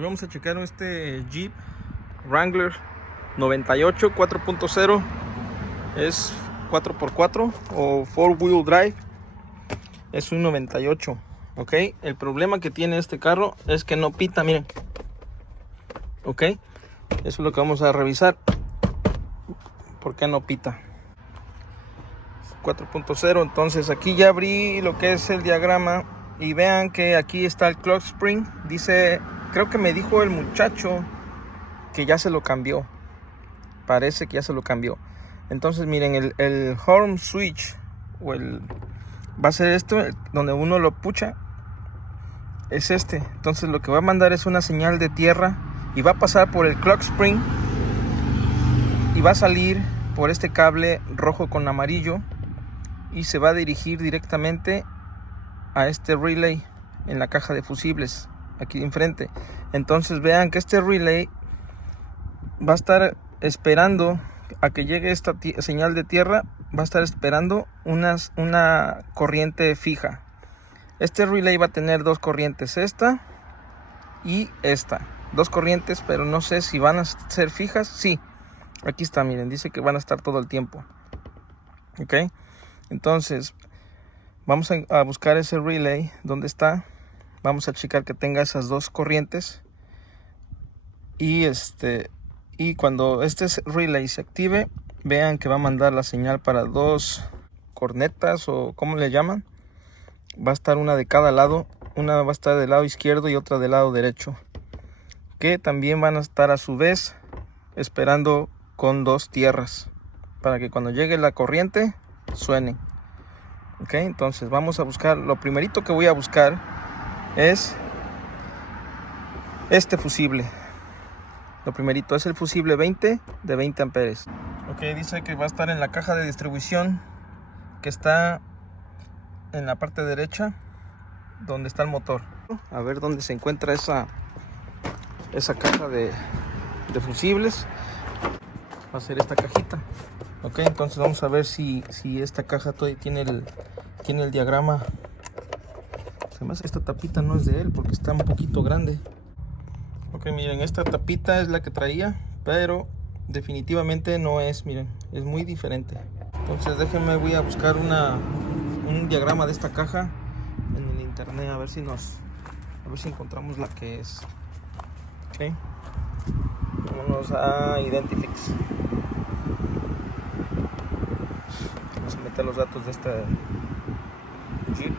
Hoy vamos a checar este Jeep Wrangler 98 4.0. Es 4x4 o 4-wheel drive. Es un 98. Ok, el problema que tiene este carro es que no pita, miren. Ok, eso es lo que vamos a revisar. ¿Por qué no pita? 4.0. Entonces aquí ya abrí lo que es el diagrama y vean que aquí está el clutch spring. Dice, creo que me dijo el muchacho que ya se lo cambió. Parece que ya se lo cambió. Entonces miren, el horn switch o va a ser esto donde uno lo pucha. Es este. Entonces lo que va a mandar es una señal de tierra y va a pasar por el clutch spring y va a salir por este cable rojo con amarillo y se va a dirigir directamente a este relay en la caja de fusibles aquí enfrente. Entonces vean que este relay va a estar esperando a que llegue esta señal de tierra. Va a estar esperando una corriente fija. Este relay va a tener dos corrientes, esta y esta. Dos corrientes, pero no sé si van a ser fijas. Sí, aquí está, miren, dice que van a estar todo el tiempo. Ok, entonces vamos a buscar ese relay. ¿Dónde está? Vamos a checar que tenga esas dos corrientes. Y cuando este relay se active, vean que va a mandar la señal para dos cornetas o como le llaman. Va a estar una de cada lado. Una va a estar del lado izquierdo y otra del lado derecho, que también van a estar a su vez esperando con dos tierras para que cuando llegue la corriente suenen. Ok, entonces vamos a buscar. Lo primerito que voy a buscar es este fusible. Lo primerito es el fusible 20 de 20 amperes. Ok, dice que va a estar en la caja de distribución que está en la parte derecha donde está el motor. A ver dónde se encuentra esa caja de fusibles. Va a ser esta cajita. Ok, entonces vamos a ver si esta caja todavía tiene el diagrama. Además esta tapita no es de él porque está un poquito grande. Ok, miren, esta tapita es la que traía, pero definitivamente no es, miren, es muy diferente. Entonces déjenme, voy a buscar un diagrama de esta caja en el internet a ver si encontramos la que es. Ok, vámonos a Identifix. Vamos a meter los datos de esta Jeep.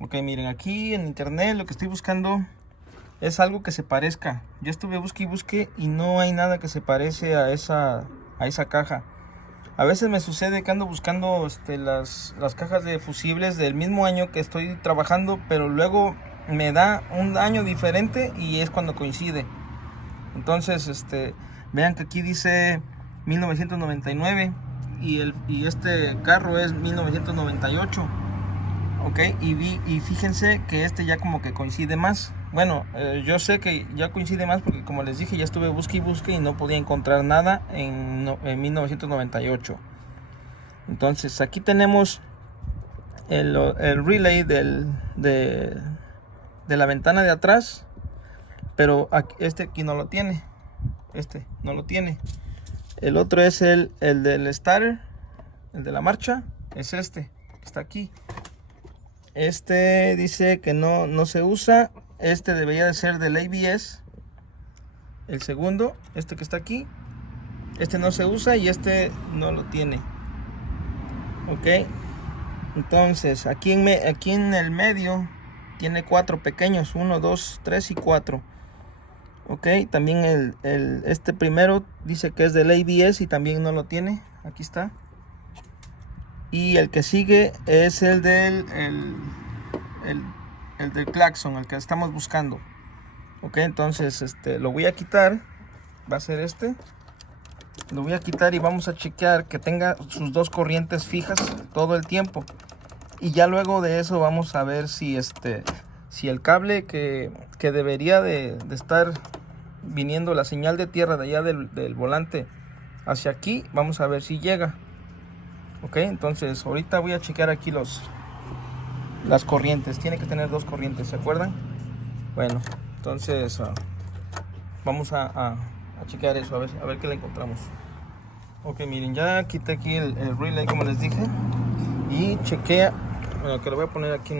Ok, miren, aquí en internet lo que estoy buscando es algo que se parezca. Yo estuve busque y no hay nada que se parece a esa caja. A veces me sucede que ando buscando las cajas de fusibles del mismo año que estoy trabajando, pero luego me da un año diferente y es cuando coincide. Entonces, vean que aquí dice 1999 y este carro es 1998. Ok, y fíjense que ya como que coincide más. Bueno, yo sé que ya coincide más porque como les dije, ya estuve busque y no podía encontrar nada en 1998. Entonces aquí tenemos el relay de la ventana de atrás, pero aquí no lo tiene. No lo tiene. El otro es el del starter, el de la marcha, es está aquí. Dice que no se usa. Debería de ser del ABS. El segundo, que está aquí, no se usa y no lo tiene. Ok, entonces aquí en el medio tiene 4 pequeños, 1, 2, 3 y 4. Ok, también primero dice que es del ABS y también no lo tiene. Aquí está. Y el que sigue es el del claxon, el que estamos buscando. Ok, entonces lo voy a quitar. Va a ser lo voy a quitar y vamos a chequear que tenga sus dos corrientes fijas todo el tiempo. Y ya luego de eso vamos a ver si el cable que debería de estar viniendo la señal de tierra de allá del volante hacia aquí, vamos a ver si llega. Ok, entonces ahorita voy a checar aquí las corrientes. Tiene que tener dos corrientes, ¿se acuerdan? Bueno, entonces vamos a chequear eso, a ver qué le encontramos. Ok, miren, ya quité aquí el relay como les dije. Y chequea, bueno, que lo voy a poner aquí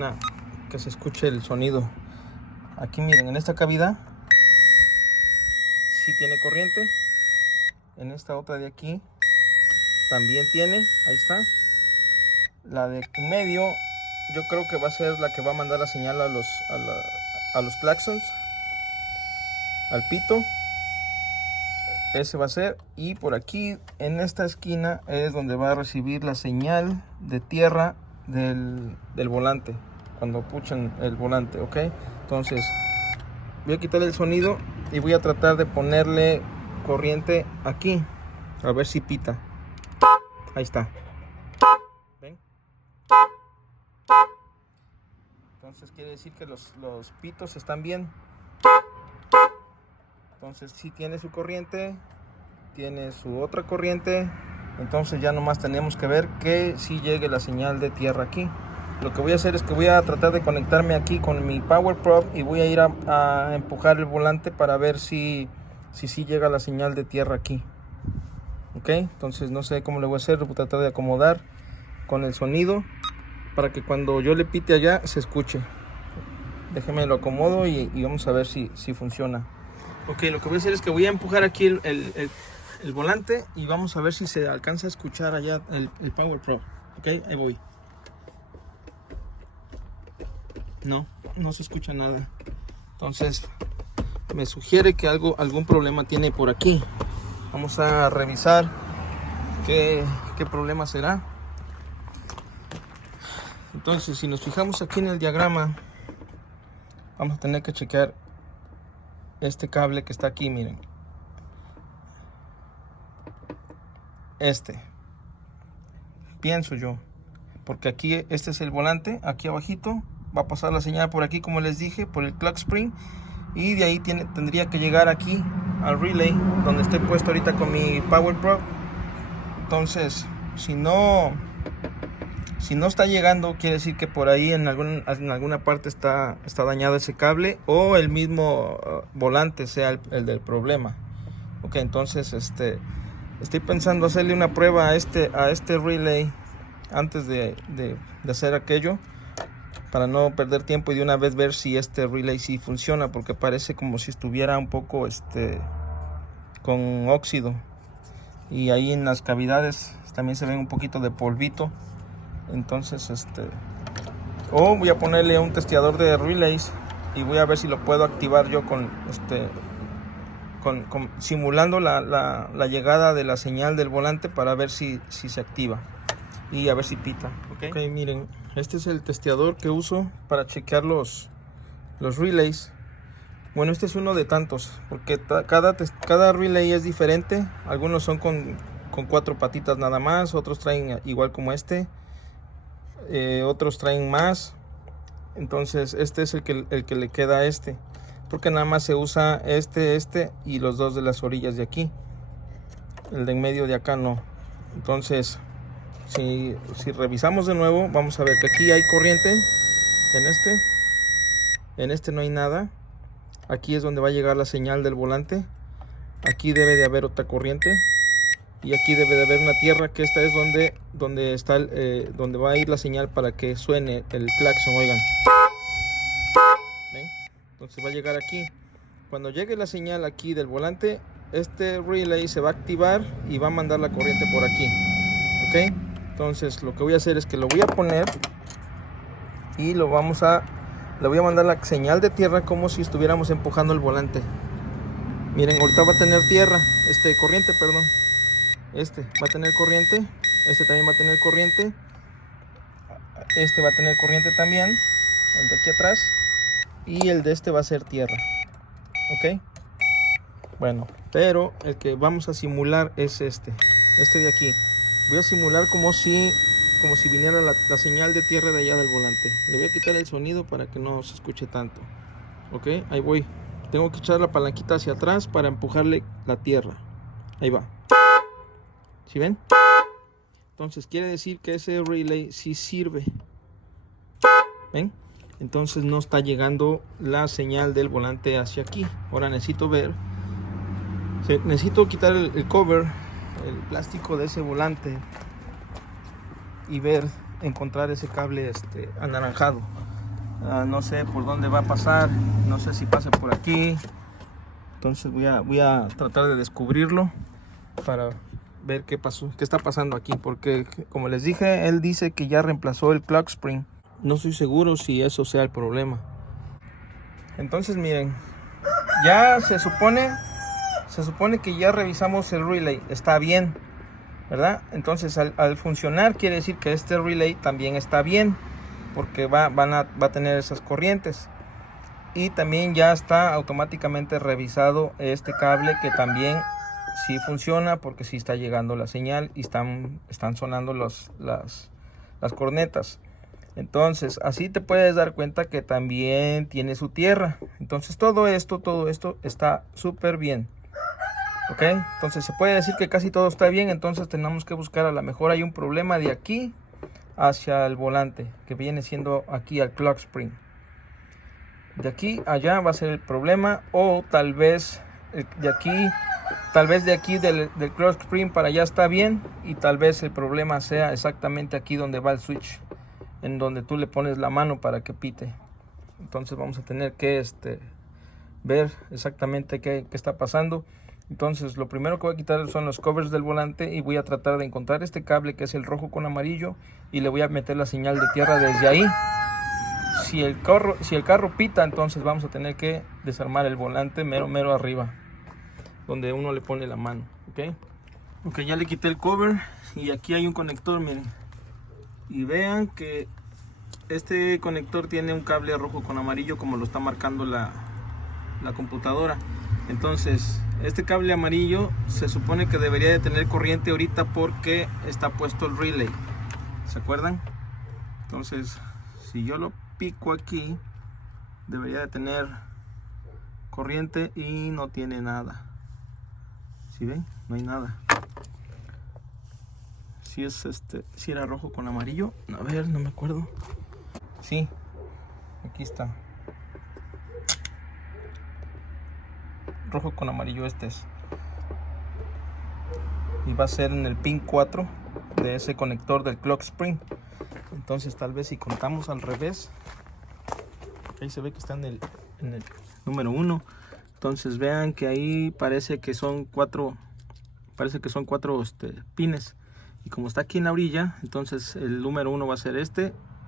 que se escuche el sonido. Aquí miren, en esta cavidad sí tiene corriente. En esta otra de aquí también tiene, ahí está. La de medio yo creo que va a ser la que va a mandar la señal a los claxons, al pito. Ese va a ser. Y por aquí en esta esquina es donde va a recibir la señal de tierra del volante, cuando puchan el volante, ok. Entonces voy a quitar el sonido y voy a tratar de ponerle corriente aquí, a ver si pita. Ahí está. ¿Ven? Entonces quiere decir que los pitos están bien. Entonces si tiene su corriente, tiene su otra corriente. Entonces ya nomás tenemos que ver que si llegue la señal de tierra aquí. Lo que voy a hacer es que voy a tratar de conectarme aquí con mi Power Probe y voy a ir a empujar el volante para ver si llega la señal de tierra aquí. Ok, entonces no sé cómo le voy a hacer. Voy a tratar de acomodar con el sonido para que cuando yo le pite allá se escuche. Déjeme lo acomodo y vamos a ver si funciona. Ok, lo que voy a hacer es que voy a empujar aquí el volante y vamos a ver si se alcanza a escuchar allá el Power Probe. Ok, ahí voy. No se escucha nada. Entonces me sugiere que algún problema tiene por aquí. Vamos a revisar qué problema será. Entonces si nos fijamos aquí en el diagrama, vamos a tener que checar este cable que está aquí, miren. Pienso yo, porque aquí este es el volante, aquí abajito va a pasar la señal por aquí, como les dije, por el clock spring, y de ahí tendría que llegar aquí al relay donde estoy puesto ahorita con mi Power Probe. Entonces si no está llegando, quiere decir que por ahí en alguna parte está dañado ese cable, o el mismo volante sea el del problema. Ok, entonces estoy pensando hacerle una prueba a este relay antes de hacer aquello, para no perder tiempo y de una vez ver si este relay sí funciona, porque parece como si estuviera un poco con óxido, y ahí en las cavidades también se ven un poquito de polvito. Entonces voy a ponerle un testeador de relays y voy a ver si lo puedo activar yo con simulando la llegada de la señal del volante, para ver si se activa y a ver si pita. Ok, miren, este es el testeador que uso para chequear los relays. Bueno, este es uno de tantos, porque cada relay es diferente. Algunos son con 4 patitas nada más, otros traen igual como otros traen más. Entonces este es el que le queda a porque nada más se usa este y los dos de las orillas de aquí. El de en medio de acá no. Entonces si revisamos de nuevo, vamos a ver que aquí hay corriente. En este no hay nada. Aquí es donde va a llegar la señal del volante. Aquí debe de haber otra corriente, y aquí debe de haber una tierra, que esta es donde está donde va a ir la señal para que suene el claxon. Oigan, ¿ven? Entonces va a llegar aquí. Cuando llegue la señal aquí del volante, este relay se va a activar y va a mandar la corriente por aquí. Ok, entonces lo que voy a hacer es que lo voy a poner y le voy a mandar la señal de tierra, como si estuviéramos empujando el volante. Miren, ahorita va a tener corriente, perdón. Va a tener corriente, también va a tener corriente, va a tener corriente también, el de aquí atrás, y el de va a ser tierra. Ok, bueno, pero el que vamos a simular es este de aquí. Voy a simular como si viniera la señal de tierra de allá del volante. Le voy a quitar el sonido para que no se escuche tanto. Ok, ahí voy. Tengo que echar la palanquita hacia atrás para empujarle la tierra. Ahí va. ¿Sí ven? Entonces quiere decir que ese relay sí sirve. ¿Ven? entonces no está llegando la señal del volante hacia aquí. Ahora necesito ver, necesito quitar el cover, el plástico de ese volante, y ver, encontrar ese cable anaranjado. No sé por dónde va a pasar, no sé si pasa por aquí. Entonces voy a tratar de descubrirlo para ver qué pasó, qué está pasando aquí, porque como les dije, él dice que ya reemplazó el clock spring. No estoy seguro si eso sea el problema. Entonces miren, ya se supone que ya revisamos el relay, está bien, ¿verdad? Entonces al funcionar quiere decir que este relay también está bien, porque va a tener esas corrientes. Y también ya está automáticamente revisado este cable, que también sí funciona, porque sí está llegando la señal y están sonando las cornetas. Entonces así te puedes dar cuenta que también tiene su tierra. Entonces todo esto está súper bien. Ok, entonces se puede decir que casi todo está bien. Entonces tenemos que buscar, a lo mejor hay un problema de aquí hacia el volante, que viene siendo aquí al clock spring. De aquí a allá va a ser el problema, o tal vez de aquí del clock spring para allá está bien, y tal vez el problema sea exactamente aquí donde va el switch, en donde tú le pones la mano para que pite. Entonces vamos a tener que ver exactamente qué está pasando. Entonces lo primero que voy a quitar son los covers del volante, y voy a tratar de encontrar este cable que es el rojo con amarillo, y le voy a meter la señal de tierra desde ahí. Si el carro pita, entonces vamos a tener que desarmar el volante mero arriba, donde uno le pone la mano. Ok, ya le quité el cover, y aquí hay un conector, miren, y vean que este conector tiene un cable rojo con amarillo, como lo está marcando la computadora. Entonces este cable amarillo se supone que debería de tener corriente ahorita, porque está puesto el relay, ¿se acuerdan? Entonces si yo lo pico aquí, debería de tener corriente, y no tiene nada. ¿Sí ven? No hay nada. Si si era rojo con amarillo, a ver, no me acuerdo. Sí, aquí está. Rojo con amarillo es. Y va a ser en el pin 4 de ese conector del clock spring. Entonces tal vez si contamos al revés, ahí se ve que está en el número 1. Entonces vean que ahí parece que son cuatro pines, y como está aquí en la orilla, entonces el número 1 va a ser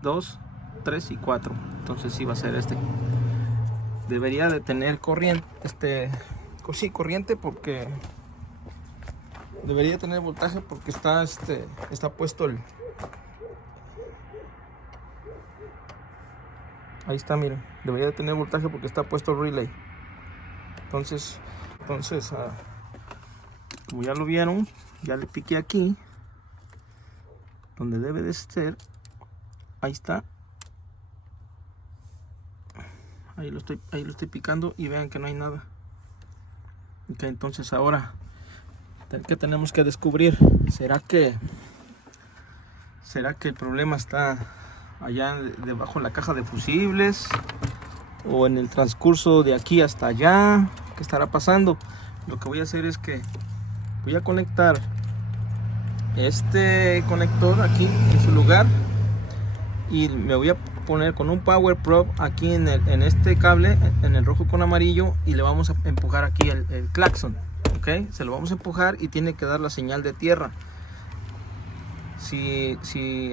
2, 3 y 4. Entonces sí va a ser debería de tener corriente, sí, corriente, porque debería tener voltaje, porque está puesto ahí está, miren, debería de tener voltaje porque está puesto el relay. Entonces como ya lo vieron, ya le piqué aquí donde debe de ser. Ahí está, ahí lo estoy picando, y vean que no hay nada. Ok, entonces ahora, ¿qué tenemos que descubrir? ¿Será que el problema está allá debajo en la caja de fusibles, o en el transcurso de aquí hasta allá? ¿Qué estará pasando? Lo que voy a hacer es que voy a conectar este conector aquí en su lugar, y me voy a poner con un power probe aquí en este cable, en el rojo con amarillo, y le vamos a empujar aquí el claxon. Ok, se lo vamos a empujar, y tiene que dar la señal de tierra. Si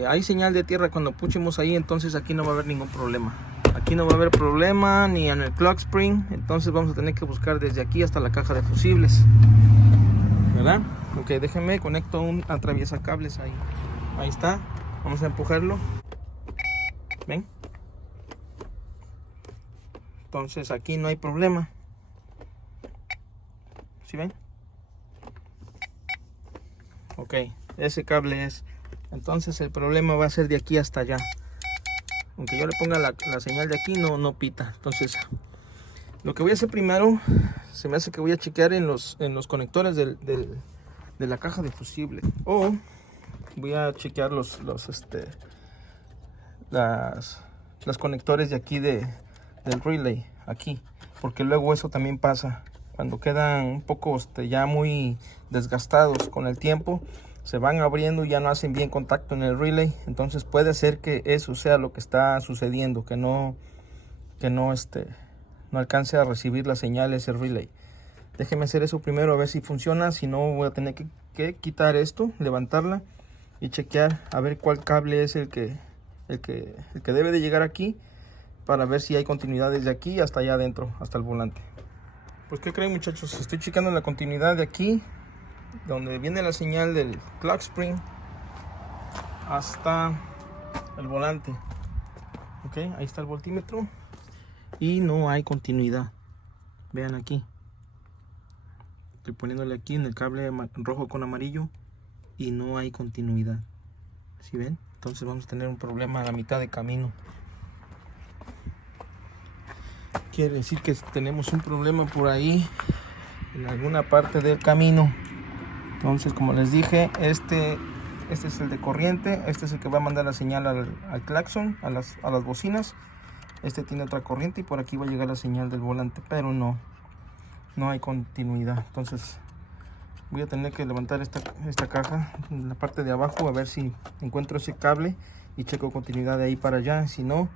hay señal de tierra cuando puchemos ahí, entonces aquí no va a haber ningún problema. Aquí no va a haber problema ni en el clock spring. Entonces vamos a tener que buscar desde aquí hasta la caja de fusibles, ¿verdad? Ok, déjenme conecto un atraviesacables ahí. Ahí está. Vamos a empujarlo. ¿Ven? Entonces aquí no hay problema. ¿Sí ven? Ok, ese cable es. Entonces el problema va a ser de aquí hasta allá. Aunque yo le ponga la señal de aquí, no pita. Entonces lo que voy a hacer primero, se me hace que voy a chequear en los conectores de la caja de fusible, o voy a chequear las los conectores de aquí del relay, aquí, porque luego eso también pasa. Cuando quedan un poco ya muy desgastados con el tiempo, se van abriendo y ya no hacen bien contacto en el relay. Entonces puede ser que eso sea lo que está sucediendo, que no alcance a recibir las señales el relay. Déjeme hacer eso primero a ver si funciona. Si no, voy a tener que quitar esto, levantarla y chequear a ver cuál cable es el que debe de llegar aquí, para ver si hay continuidad desde aquí hasta allá adentro, hasta el volante. Pues ¿qué creen, muchachos? Estoy checando la continuidad de aquí, donde viene la señal del clock spring, hasta el volante. Ok, ahí está el voltímetro y no hay continuidad. Vean aquí, estoy poniéndole aquí en el cable rojo con amarillo y no hay continuidad. ¿Sí ven? Entonces vamos a tener un problema a la mitad de camino. Quiere decir que tenemos un problema por ahí en alguna parte del camino. Entonces, como les dije, este es el de corriente. Este es el que va a mandar la señal al claxon, a las bocinas. Este tiene otra corriente y por aquí va a llegar la señal del volante, pero no hay continuidad. Entonces voy a tener que levantar esta caja en la parte de abajo, a ver si encuentro ese cable y checo continuidad de ahí para allá. Si no,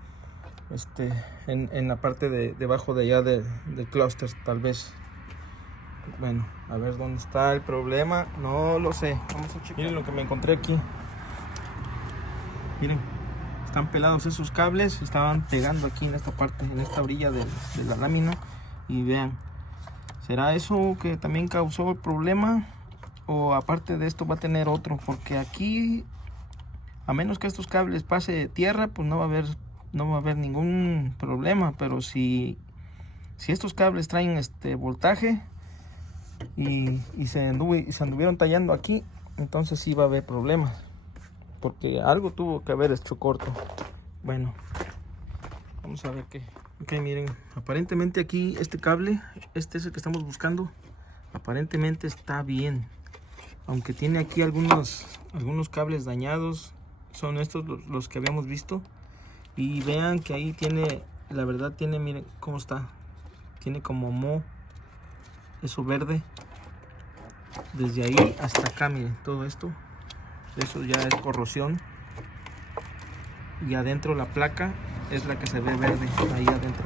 en la parte de debajo de allá del clúster, tal vez. Bueno, a ver dónde está el problema, no lo sé. Vamos a checar. Miren lo que me encontré aquí. Miren, están pelados esos cables, estaban pegando aquí en esta parte, en esta orilla de la lámina. Y vean, ¿será eso que también causó el problema? O aparte de esto va a tener otro, porque aquí, a menos que estos cables pase tierra, pues no va a haber ningún problema. Pero si estos cables traen voltaje y se anduvieron tallando aquí, entonces sí va a haber problemas, porque algo tuvo que haber hecho corto. Bueno, vamos a ver qué. Ok, miren, aparentemente aquí este cable, este es el que estamos buscando, aparentemente está bien, aunque tiene aquí algunos cables dañados. Son estos los que habíamos visto. Y vean que ahí tiene, la verdad tiene, miren cómo está, tiene como moho, eso verde, desde ahí hasta acá. Miren, todo esto, eso ya es corrosión. Y adentro la placa es la que se ve verde, ahí adentro,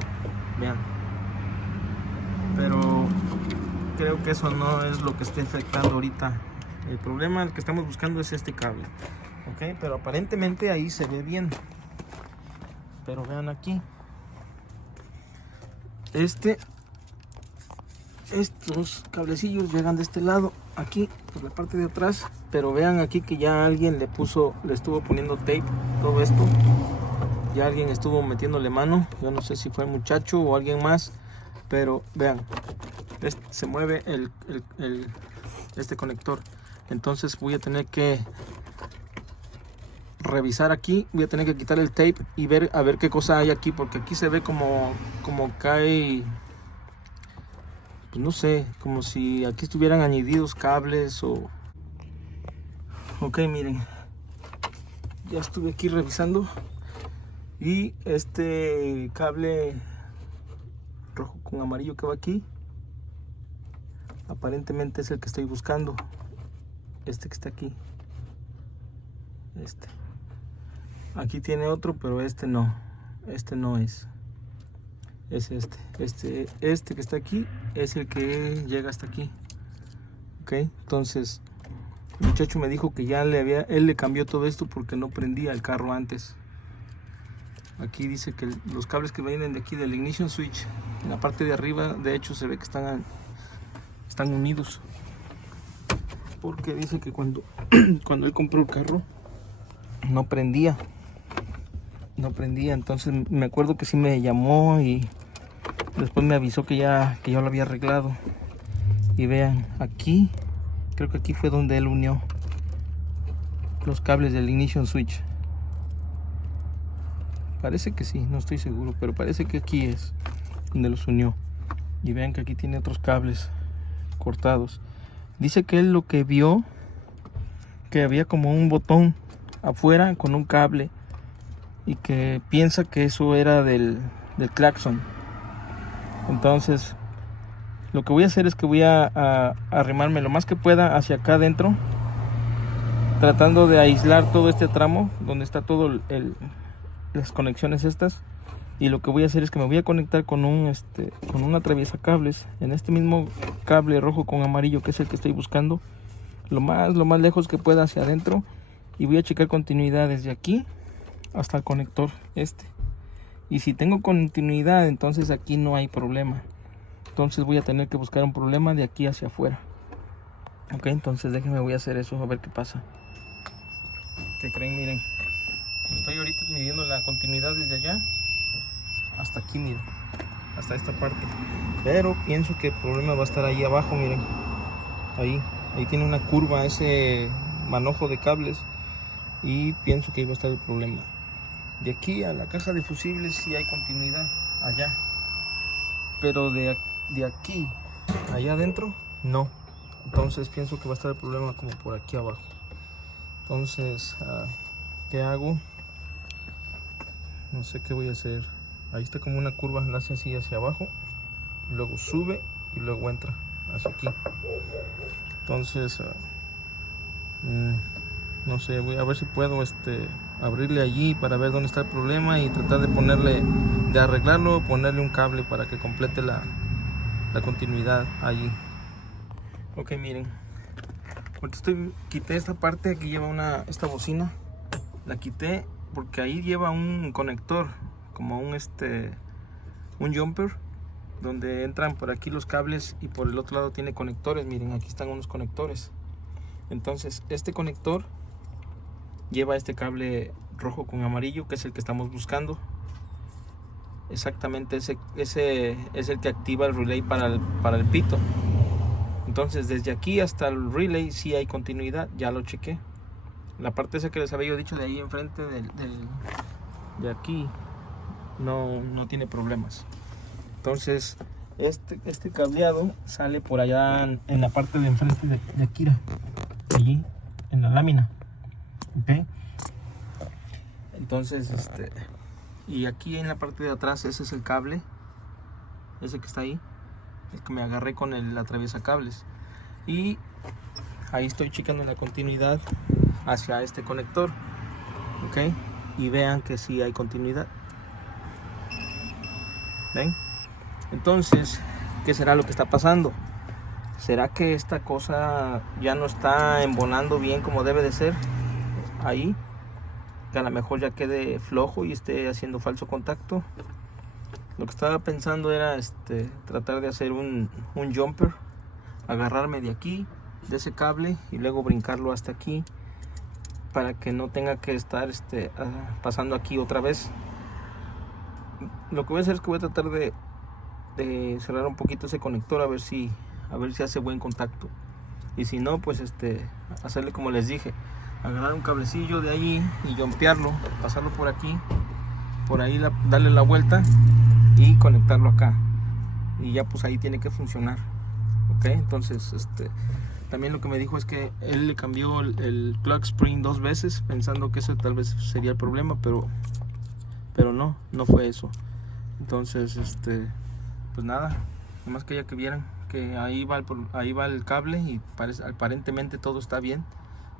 vean. Pero creo que eso no es lo que está afectando ahorita. El problema que estamos buscando es este cable, ok, pero aparentemente ahí se ve bien. Pero vean aquí, estos cablecillos llegan de este lado, aquí por la parte de atrás, pero vean aquí que ya alguien le estuvo poniendo tape, todo esto, ya alguien estuvo metiéndole mano. Yo no sé si fue el muchacho o alguien más, pero vean, se mueve este conector. Entonces voy a tener que revisar aquí, voy a tener que quitar el tape y ver a ver qué cosa hay aquí, porque aquí se ve como cae, pues no sé, como si aquí estuvieran añadidos cables o... Ok, miren, ya estuve aquí revisando y este cable rojo con amarillo que va aquí aparentemente es el que estoy buscando, este que está aquí. Aquí tiene otro, pero este no es. Es este que está aquí, es el que llega hasta aquí. Ok, entonces el muchacho me dijo que ya él le cambió todo esto porque no prendía el carro antes. Aquí dice que los cables que vienen de aquí del ignition switch, en la parte de arriba, de hecho se ve que están unidos, porque dice que cuando él compró el carro no prendía. Entonces me acuerdo que sí me llamó y después me avisó que ya lo había arreglado. Y vean, aquí creo que aquí fue donde él unió los cables del ignition switch. Parece que sí, no estoy seguro, pero parece que aquí es donde los unió. Y vean que aquí tiene otros cables cortados. Dice que él lo que vio, que había como un botón afuera con un cable y que piensa que eso era del claxon. Entonces lo que voy a hacer es que voy a arrimarme lo más que pueda hacia acá adentro, tratando de aislar todo este tramo donde está todo las conexiones estas. Y lo que voy a hacer es que me voy a conectar con un atraviesacables en este mismo cable rojo con amarillo, que es el que estoy buscando, lo más lejos que pueda hacia adentro, y voy a checar continuidad desde aquí hasta el conector este. Y si tengo continuidad, entonces aquí no hay problema. Entonces voy a tener que buscar un problema de aquí hacia afuera. Ok, entonces déjenme, voy a hacer eso, a ver qué pasa. ¿Qué creen? Miren, estoy ahorita midiendo la continuidad desde allá hasta aquí, miren, hasta esta parte. Pero pienso que el problema va a estar ahí abajo, miren. Ahí tiene una curva ese manojo de cables. Y pienso que ahí va a estar el problema. De aquí a la caja de fusibles sí hay continuidad, allá. Pero de aquí allá adentro, no. Entonces pienso que va a estar el problema como por aquí abajo. Entonces, ¿qué hago? No sé qué voy a hacer. Ahí está como una curva, nace así hacia abajo, y luego sube y luego entra hacia aquí. Entonces, no sé, voy a ver si puedo abrirle allí para ver dónde está el problema y tratar de arreglarlo, ponerle un cable para que complete la continuidad allí. Ok, miren, ahorita quité esta parte que lleva esta bocina. La quité porque ahí lleva un conector, como un jumper, donde entran por aquí los cables, y por el otro lado tiene conectores. Miren, aquí están unos conectores. Entonces este conector lleva este cable rojo con amarillo, que es el que estamos buscando. Exactamente ese es el que activa el relay para el pito. Entonces desde aquí hasta el relay sí hay continuidad, ya lo chequé. La parte esa que les había dicho de ahí enfrente de aquí no tiene problemas. Entonces este cableado sale por allá en la parte de enfrente de Akira, allí en la lámina. Ok, entonces y aquí en la parte de atrás, ese es el cable, ese que está ahí, el que me agarré con el atraviesacables, y ahí estoy checando la continuidad hacia este conector. Ok, y vean que sí hay continuidad. ¿Ven? Entonces, ¿qué será lo que está pasando? ¿Será que esta cosa ya no está embonando bien como debe de ser? Ahí, que a lo mejor ya quede flojo y esté haciendo falso contacto. Lo que estaba pensando era tratar de hacer un jumper, agarrarme de aquí, de ese cable, y luego brincarlo hasta aquí, para que no tenga que estar pasando aquí otra vez. Lo que voy a hacer es que voy a tratar de cerrar un poquito ese conector, a ver si hace buen contacto. Y si no, pues hacerle como les dije, agarrar un cablecillo de allí y jumpearlo, pasarlo por aquí, por ahí, darle la vuelta y conectarlo acá, y ya pues ahí tiene que funcionar. Ok, entonces también lo que me dijo es que él le cambió el plug spring 2 veces, pensando que eso tal vez sería el problema, pero no fue eso. Entonces pues nada, nomás quería que vieran que ahí va el cable, y aparentemente todo está bien.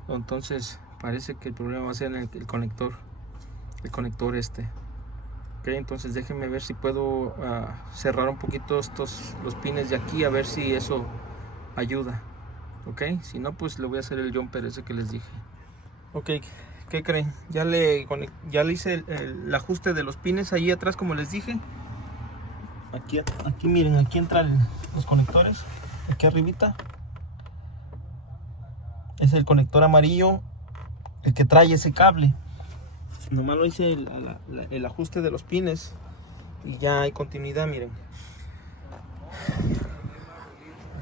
Entonces parece que el problema va a ser en el conector Ok, entonces déjenme ver si puedo cerrar un poquito los pines de aquí, a ver si eso ayuda. Ok, si no, pues le voy a hacer el jumper ese que les dije. Ok, ¿qué creen? Ya le hice el ajuste de los pines ahí atrás, como les dije. Aquí miren, aquí entran los conectores, aquí arribita. Es el conector amarillo, el que trae ese cable. Nomás lo hice el ajuste de los pines y ya hay continuidad, miren.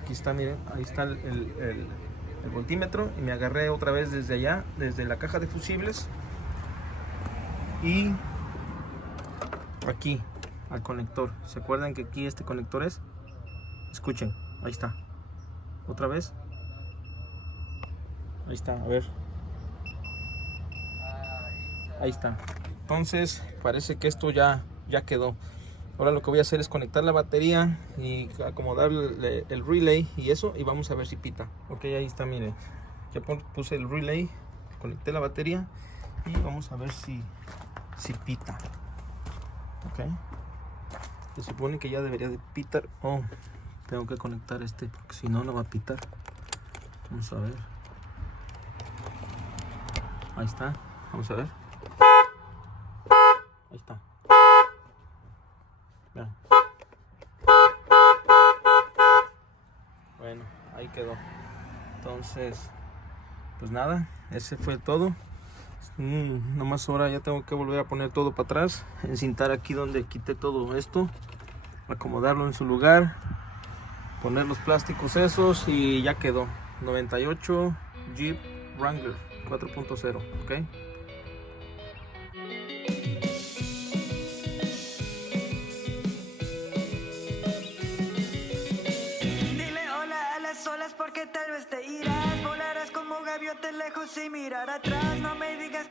Aquí está, miren, ahí está el voltímetro, y me agarré otra vez desde allá, desde la caja de fusibles, y aquí al conector. ¿Se acuerdan que aquí este conector es? Escuchen, ahí está. Otra vez. Ahí está, a ver. Ahí está. Entonces parece que esto ya quedó. Ahora lo que voy a hacer es conectar la batería y acomodar el relay y eso, y vamos a ver si pita. Ok, ahí está, miren. Ya puse el relay, conecté la batería y vamos a ver si pita. Ok. Se supone que ya debería de pitar. Oh, tengo que conectar este porque si no, no va a pitar. Vamos a ver. Ahí está. Vamos a ver. Ahí está. Vean. Bueno, ahí quedó. Entonces, pues nada, ese fue todo. Nomás ahora ya tengo que volver a poner todo para atrás, encintar aquí donde quité todo esto, acomodarlo en su lugar, poner los plásticos esos y ya quedó. 98 Jeep Wrangler 4.0, ok. Porque tal vez te irás, volarás como gaviota lejos y mirar atrás, no me digas